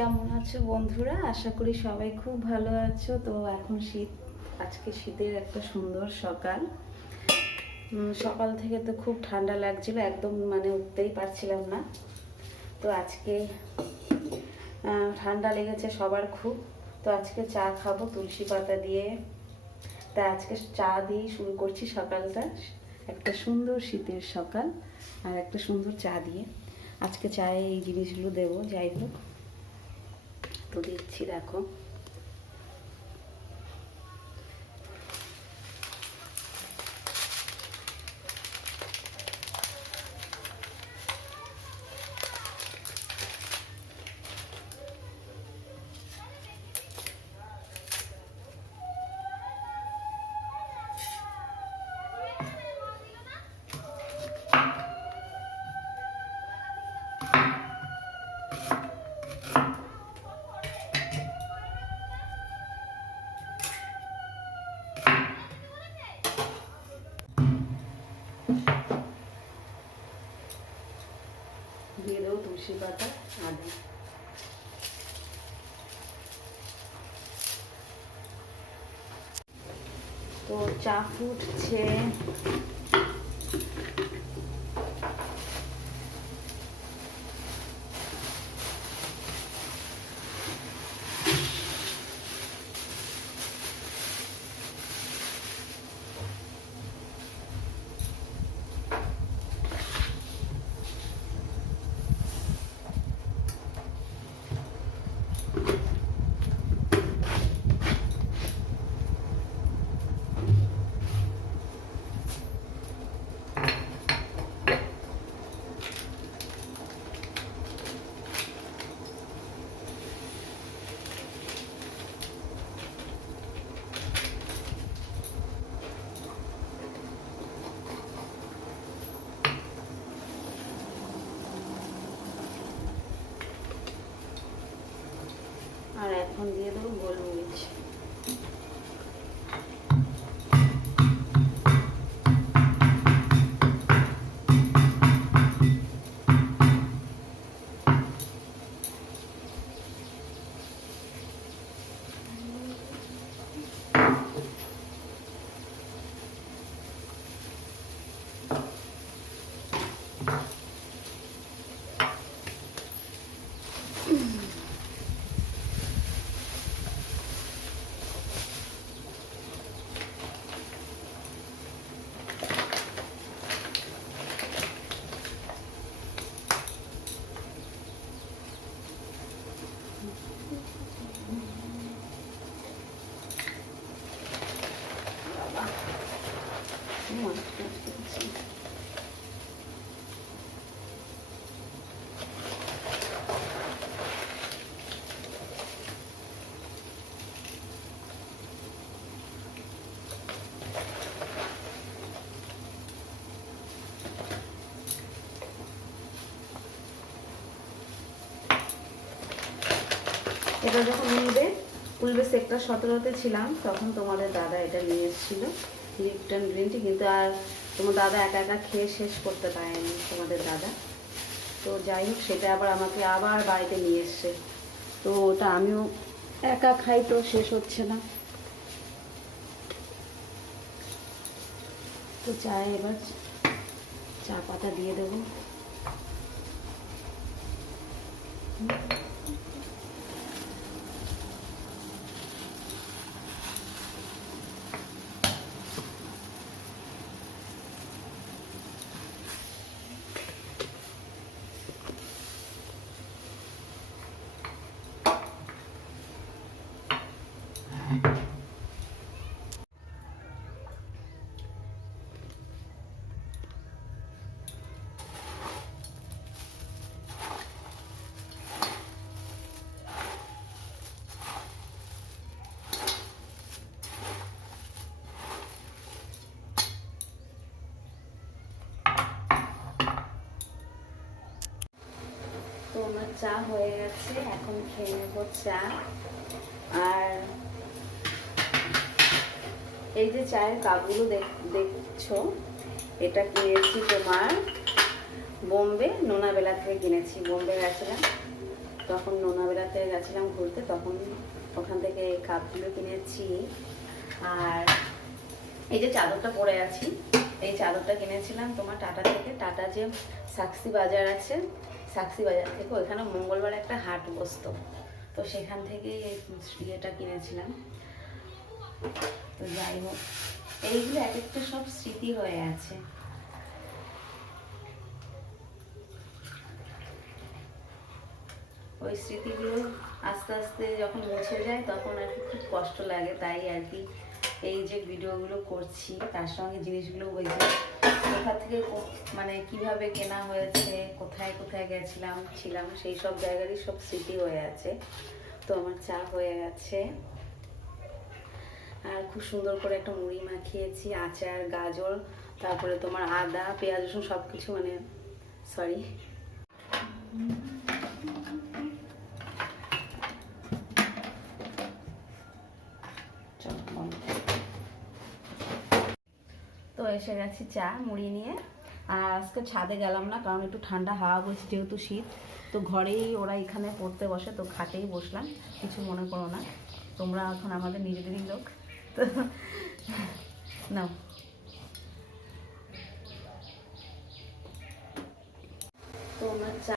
কেমন আছো বন্ধুরা? আশা করি সবাই খুব ভালো আছো। তো এখন শীত, আজকে শীতের একটা সুন্দর সকাল। সকাল থেকে তো খুব ঠান্ডা লাগছিল, একদম মানে উঠতেই পারছিলাম না। তো আজকে ঠান্ডা লেগেছে সবার খুব। তো আজকে চা খাব তুলসী পাতা দিয়ে। তা আজকে চা দিয়েই শুরু করছি সকালটা। একটা সুন্দর শীতের সকাল আর একটা সুন্দর চা দিয়ে। আজকে চায়ে এই জিনিসগুলো দেবো, যাই হোক। তো দিচ্ছি দেখো। দিয়ে দেবো তুলসী পাতা আদা তো চা ফুটছে আর এখন দিয়ে দেবো গোলমরিচ হুম, আস্তে আস্তে দিচ্ছি। এটা যখন নিবে পূর্বে সেক্টর সতেরোতে ছিলাম, তখন তোমাদের দাদা এটা নিয়ে এসেছিল লিপটন গ্রিন টি কিন্তু আর তোমার দাদা একা একা খেয়ে শেষ করতে পারেনি তোমাদের দাদা। তো যাই হোক, সেটা আবার আমাকে আবার বাড়িতে নিয়ে এসছে। তো ওটা আমিও একা খাই তো, শেষ হচ্ছে না। তো চায়ে এবার চা পাতা দিয়ে দেবো তো আমার চা হয়ে গেছে, এখন খেয়ে নেব চা। আর এই যে চায়ের কাপগুলো দেখ- দেখছ, এটা কিনেছি তোমার বোম্বে, নোনাবেলা থেকে কিনেছি। বোম্বে গেছিলাম, তখন নোনাবেলাতে গেছিলাম ঘুরতে, তখন ওখান থেকে এই কাপগুলো কিনেছি। আর এই যে চাদরটা পরে আছি, এই চাদরটা কিনেছিলাম তোমার টাটা থেকে। টাটা যে সাক্সি বাজার আছে সাক্সি বাজার থেকে ওইখানে মঙ্গলবার একটা হাট বসতো। তো সেখান থেকে ইয়েটা কিনেছিলাম। তো যাই হোক, এইগুলো এক একটা সব স্মৃতি হয়ে আছে। ওই স্মৃতিগুলো আস্তে আস্তে যখন মুছে যায়, তখন আর কি খুব কষ্ট লাগে। তাই আর কি এই যে ভিডিওগুলো করছি, তার সঙ্গে জিনিসগুলো যে কোথা থেকে মানে কীভাবে কেনা হয়েছে, কোথায় কোথায় গেছিলাম, ছিলাম, সেই সব জায়গারই সব স্মৃতি হয়ে আছে। তো আমার চা হয়ে গেছে। আর খুব সুন্দর করে একটা মুড়ি মাখিয়েছি, আচার, গাজর, তারপরে তোমার আদা, পেঁয়াজ, রসুন সব কিছু মানে সরি তো এসে গেছি চা মুড়ি নিয়ে। আর আজকে ছাদে গেলাম না, কারণ একটু ঠান্ডা হাওয়া বইছে যেহেতু শীত। তো ঘরেই ওরা এখানে পড়তে বসে, তো খাটেই বসলাম, কিছু মনে করো না। তোমরা এখন আমাদের নিজেদেরই লোক। তো নাও। তো চা